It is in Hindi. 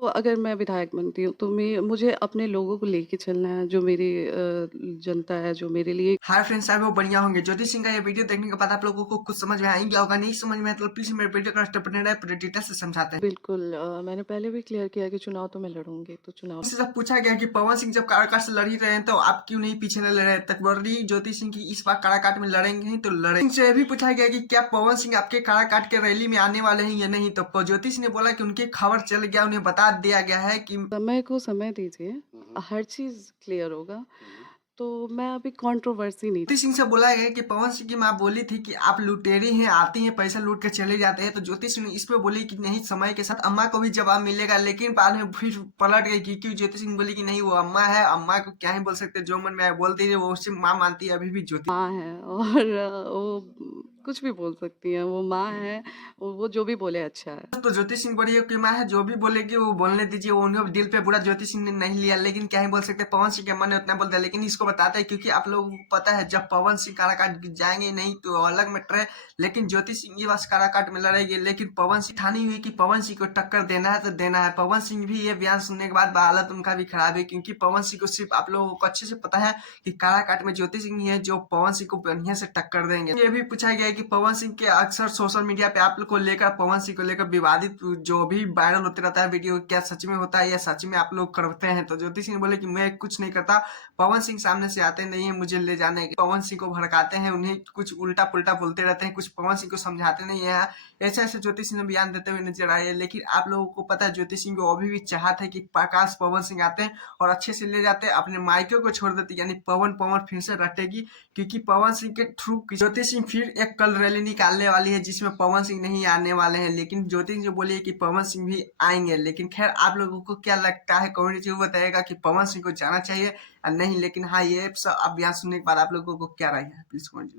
तो अगर मैं विधायक बनती हूँ, तो मैं मुझे अपने लोगों को लेके चलना है, जो मेरी जनता है, जो मेरे लिए हाय फ्रेंड्स, आई होप बढ़िया होंगे। ज्योति सिंह का ये वीडियो देखने के बाद आप लोगों को कुछ समझ में आ ही गया होगा। नहीं समझ में आया तो प्लीज मेरे वीडियो का स्टेप पूरे डिटेल से समझाते हैं। बिल्कुल मैंने पहले भी क्लियर किया कि चुनाव तो मैं लड़ूँगी, तो चुनाव इससे जब पूछा गया कि पवन सिंह जब काराकाट से लड़ ही रहे हैं तो आप क्यों नहीं पीछे न लड़ रहे, तक बोल रही ज्योति सिंह की इस बार काराकाट में लड़ेंगे ही तो लड़ेंगे। इनसे ये भी पूछा गया कि क्या पवन सिंह आपके काराकाट के रैली में आने वाले हैं या नहीं, तो ज्योति सिंह ने बोला कि उनकी खबर चल गया, उन्हें बता दिया गया है कि समय को समय दीजिए, हर चीज़ क्लियर होगा। तो मैं अभी कंट्रोवर्सी नहीं ज्योति सिंह से बोला गया कि पवन सिंह की माँ बोली थी कि आप लुटेरी हैं, आती हैं पैसा लूट के चले जाते हैं, तो ज्योति सिंह ने इस पे बोली कि नहीं, समय के साथ अम्मा को भी जवाब मिलेगा। लेकिन बाद में फिर पलट गई क्योंकि ज्योति सिंह बोली कि नहीं, वो अम्मा है, अम्मा को क्या ही बोल सकते, जो मन में आए बोल दीजिए, वो उससे माँ मानती है अभी भी ज्योति। माँ है और वो कुछ भी बोल सकती हैं, वो माँ है, वो जो भी बोले अच्छा है। तो ज्योति सिंह बड़ी की माँ है, जो भी बोलेगी वो बोलने दीजिए, वो उन्हें दिल पे बुरा ज्योति सिंह ने नहीं लिया। लेकिन क्या ही बोल सकते, पवन सिंह के मन ने उतना बोल दिया। लेकिन इसको बताते हैं क्योंकि आप लोगों को पता है जब पवन सिंह काराकाट जाएंगे नहीं तो अलग मैटर है, लेकिन ज्योति सिंह ये बस काराकाट में लड़ेगी। लेकिन पवन सिंह ठानी हुई कि पवन सिंह को टक्कर देना है तो देना है। पवन सिंह भी ये बयान सुनने के बाद हालत उनका भी खराब है, क्योंकि पवन सिंह को सिर्फ आप लोगों को अच्छे से पता है कि काराकाट में ज्योति सिंह ही है जो पवन सिंह को बढ़िया से टक्कर देंगे। ये भी पूछा गया है कि पवन सिंह के अक्सर सोशल मीडिया पे आप लोग को लेकर, पवन सिंह को लेकर विवादित जो भी वायरल होते रहता है वीडियो, क्या सच में होता है या सच में आप लोग करते हैं। तो ज्योति सिंह बोले कि मैं कुछ नहीं करता, पवन सिंह सामने से आते नहीं है मुझे ले जाने के, पवन सिंह को भड़काते हैं, उन्हें कुछ उल्टा पुल्टा बोलते रहते हैं, कुछ पवन सिंह को समझाते नहीं है। ऐसे ऐसे ज्योति सिंह ने बयान देते हुए नजर आए। लेकिन आप लोगों को पता है ज्योति सिंह को अभी भी चाहत है कि प्रकाश पवन सिंह आते हैं और अच्छे से ले जाते हैं, अपने मायके को छोड़ देते, यानी पवन पवन फिर से रटेगी। क्योंकि पवन सिंह के थ्रू ज्योति सिंह फिर एक कल रैली निकालने वाली है जिसमें पवन सिंह नहीं आने वाले हैं। लेकिन ज्योति सिंह जो बोली है कि पवन सिंह भी आएंगे। लेकिन खैर आप लोगों को क्या लगता है कमेंट जरूर बताइएगा कि पवन सिंह को जाना चाहिए या नहीं। लेकिन हाँ, ये सब अब बयान सुनने के बाद आप लोगों को क्या राय है, प्लीज कमेंट।